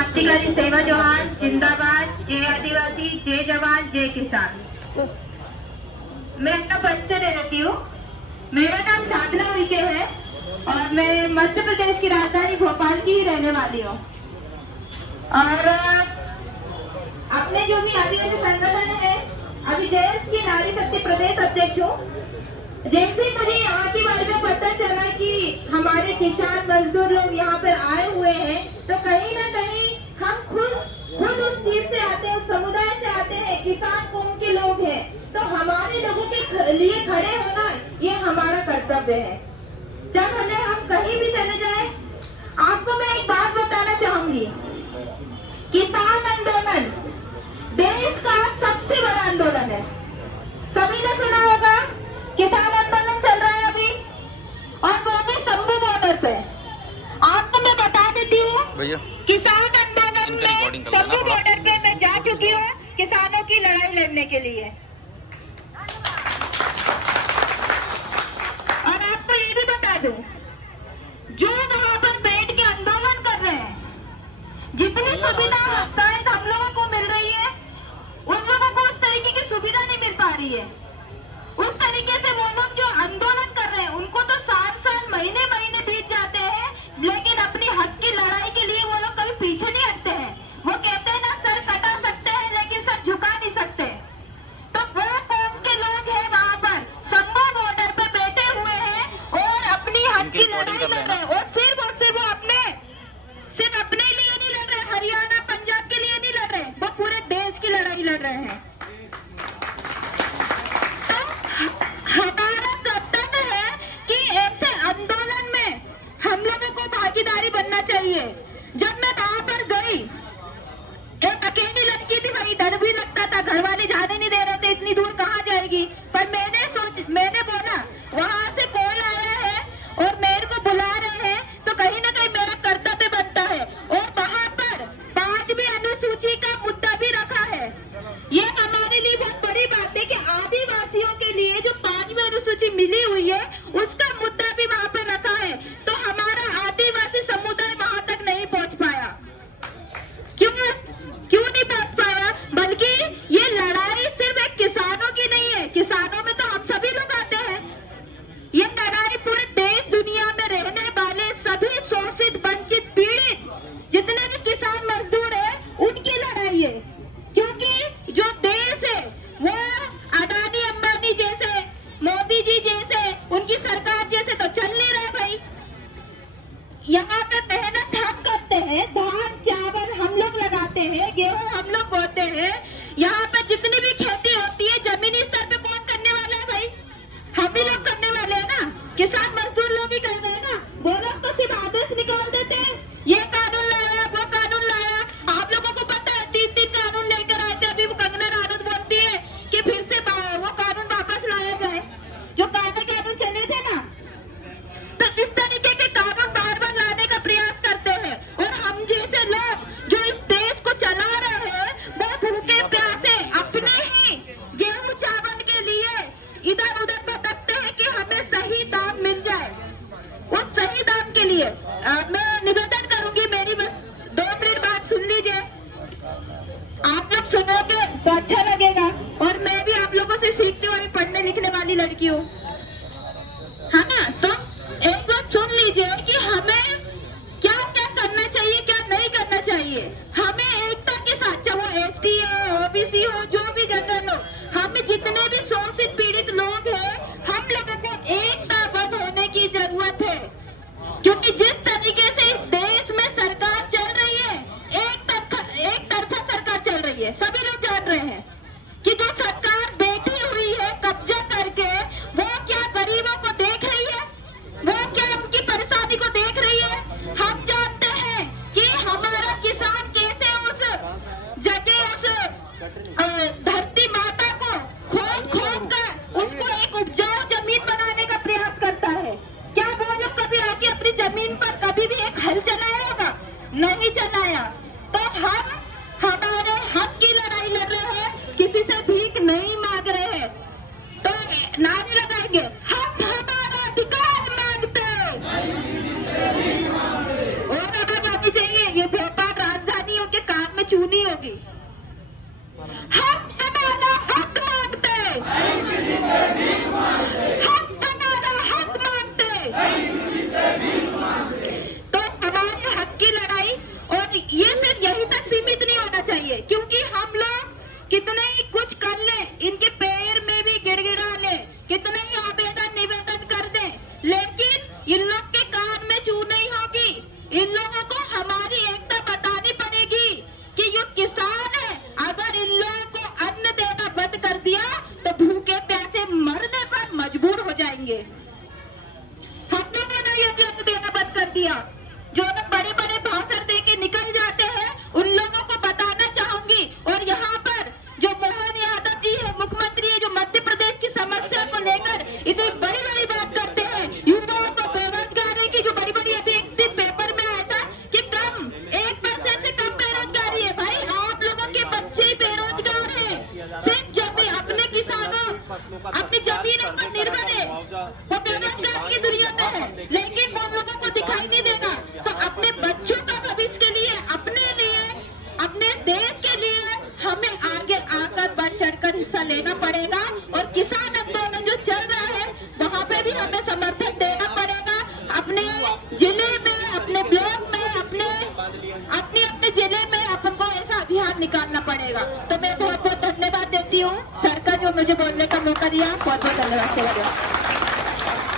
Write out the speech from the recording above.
क्रांतिकारी सेवा जोहार जिंदाबाद। जय आदिवासी, जय जवान, जय किसान। मैं अपना परिचय दे देती हूँ। मेरा नाम साधना विजय है और मैं मध्य प्रदेश की राजधानी भोपाल की ही रहने वाली हूँ। और अपने जो भी आदिवासी संगठन है, अभी जेएस की नारी शक्ति प्रदेश अध्यक्ष हूँ। जैसे ही मुझे यहाँ के बारे में पता चला कि हमारे किसान मजदूर लोग यहाँ पर आए हुए हैं, तो कहीं ना कहीं हम खुद उस चीज से आते हैं, उस समुदाय से आते हैं, किसान कौम के लोग हैं, तो हमारे लोगों के लिए खड़े होना ये हमारा कर्तव्य है। जब हमें हम कहीं भी चले जाए, आपको मैं एक बात बताना चाहूंगी, किसान आंदोलन देश का सबसे बड़ा आंदोलन है। सभी ने सुना होगा किसान आंदोलन चल रहा है अभी, और वो भी शंभू बॉर्डर पे। आपको मैं बता देती हूँ, किसान आंदोलन में शंभू बॉर्डर पे मैं जा चुकी हूँ किसानों की लड़ाई लड़ने के लिए। और आपको ये भी बता दूं, जो वहां पर बैठ के आंदोलन कर रहे हैं, जितनी सुविधा शायद हम लोगों को मिल रही है, उन लोगों को उस तरीके की सुविधा नहीं मिल पा रही है। उस तरीके से वो लोग जो आंदोलन कर रहे हैं, उनको तो साल महीने बीत जाते हैं, लेकिन अपनी हक की लड़ाई के लिए वो लोग कभी पीछे नहीं हटते हैं। वो कहते हैं ना, सर कटा सकते हैं लेकिन सर झुका नहीं सकते। तो वो कौम के लोग हैं वहाँ पर शंभू बॉर्डर पे बैठे हुए हैं और अपनी हक की लड़ाई लड़ रहे हैं। और सिर्फ वो अपने लिए नहीं लड़ रहे, हरियाणा पंजाब के लिए नहीं लड़ रहे, वो पूरे देश की लड़ाई लड़ रहे हैं। हमारा कर्तव्य है कि ऐसे आंदोलन में हम लोगों को भागीदारी बनना चाहिए। जब मैं वहां पर गई, एक अकेली लड़की थी, भाई डर भी लगता था, घर वाले जाने नहीं दे रहे थे, इतनी दूर कहाँ जाएगी। पर मैंने बोला वहां से कॉल आया है और मेरे को बुला रहे हैं, तो कहीं ना कहीं मेरा कर्तव्य बनता है। और वहां पर 5वीं अनुसूची का मुद्दा भी रखा है। ये हमारे लिए बहुत बड़ी बात है कि आदिवासियों के लिए जो 5वीं अनुसूची मिली हुई है, उसका मुद्दा भी वहाँ पर रखा है। तो हमारा आदिवासी समुदाय वहाँ तक नहीं पहुँच पाया। क्यों नहीं पहुँच पाया? बल्कि ये लड़ाई सिर्फ एक किसानों की नहीं है, किसानों में तो हम सभी लोग आते हैं। ये लड़ाई पूरे देश दुनिया में रहने वाले सभी शोषित, वंचित, पीड़ित जितने भी किसान मजदूर है, उनकी लड़ाई है। क्योंकि जो देश है वो अडानी अंबानी जैसे, मोदी जी जैसे, उनकी सरकार जैसे तो चल नहीं रहा भाई। यहाँ पे मेहनत हम करते हैं, धान चावल हम लोग लगाते हैं, गेहूं हम लोग बोते हैं। यहाँ पे जितनी भी खेती होती है जमीनी स्तर पे कौन करने वाला है भाई? हम ही लोग करने वाले हैं ना, किसान मजदूर लोग ही कर रहे हैं ना। वो लोग तो सिर्फ आदेश निकाल देते हैं, ये कानून लाया, वो कानून लाया। आप लोगों को पता है 3 कानून लेकर आए थे। अभी वो कंगना राणौत बोलती है कि फिर से वो कानून वापस लाया जाए, जो कानून चले थे ना। तो इस तरीके के कानून बार लाने का प्रयास करते हैं, और हम जैसे लोग जो इस देश को चला रहे हैं, वो भूखे प्यासे अपने ही गेहूं चावल के लिए इधर उधर भटकते हैं कि हमें सही दाम मिल जाए। उस सही दाम के लिए मैं निवेदन करूंगी, मेरी बस 2 मिनट बात सुन लीजिए। आप लोग सुनोगे तो अच्छा लगेगा, और मैं भी आप लोगों से सीखती हुई पढ़ने लिखने वाली लड़की हूँ, है ना। तो एक बात सुन लीजिए कि हमें क्या क्या करना चाहिए, क्या नहीं करना चाहिए। हमें एकता के साथ, चाहे वो एसटी हो, ओबीसी हो, जो भी जनरल हो, हमें जितने भी शोषित पीड़ित लोग हैं, हम लोगों को एकताबद्ध होने की जरूरत है। क्योंकि जिस तरीके से देश में सरकार चल रही है, एक तरफा सरकार चल रही है, सभी लोग जान रहे हैं कि जो सरकार बैठी हुई है कब्जा करके, वो क्या गरीबों को देख रही है, वो क्या उनकी परेशानी को देख रही है। हम जानते हैं कि हमारा किसान कैसे उस जगह, उस धरती माता को खोद कर उसको एक उपजाऊ जमीन बनाने का प्रयास करता है। क्या वो लोग कभी आके अपनी जमीन पर कभी भी एक हल चलाया होगा? नहीं चलाया। तो हम हमारे हक की लड़ाई लड़ रहे हैं, किसी से भीख नहीं मांग रहे हैं। तो नारे लगाएंगे, हम हमारा अधिकार मांगते हैं। और आवाज आनी चाहिए, ये भोपाल राजधानी ये सिर्फ यही तक सीमित नहीं होना चाहिए, क्योंकि हम लोग कितने ही कुछ कर ले, इनके पैर में भी गिड़गिड़ा ले, कितने ही आवेदन निवेदन कर दे, लेकिन इन लोग के कान में चू नहीं होगी। इन लोगों को हमारी एकता बतानी पड़ेगी कि ये किसान है, अगर इन लोगों को अन्न देना बंद कर दिया तो भूखे प्यासे मरने पर मजबूर हो जाएंगे। हम लोगों ने ये अन्न देना बंद कर दिया। जो लोग बड़े बड़े भाषण दे के निकल जाते हैं, उन लोगों को बताना चाहूंगी। और यहाँ पर जो मोहन यादव जी है, मुख्यमंत्री है, जो मध्य प्रदेश की समस्या को लेकर इतनी बड़ी बड़ी बात करते हैं, युवाओं को बेरोजगारी की जो बड़ी बड़ी, अभी एक दिन पेपर में आया था कि कम 1% से कम बेरोजगारी है। भाई आप लोगों के बच्चे बेरोजगार है, सिर्फ जमीन अपने किसानों अपनी जमीनों पर निर्भर है, वो बेरोजगार की दुनिया में है, लेकिन वो लोगों को दिखाई नहीं देगा। तो अपने बच्चों का भविष्य के लिए, अपने लिए, अपने देश के लिए हमें आगे आकर बढ़ चढ़कर हिस्सा लेना पड़ेगा। और किसान आंदोलन जो चल रहा है वहाँ पे भी हमें समर्थन देना पड़ेगा। अपने जिले में, अपने ब्लॉक में, अपने अपने जिले में अपन को ऐसा अभियान निकालना पड़ेगा। तो मैं बहुत बहुत धन्यवाद देती हूँ सर का, जो मुझे बोलने का मौका दिया। बहुत बहुत धन्यवाद।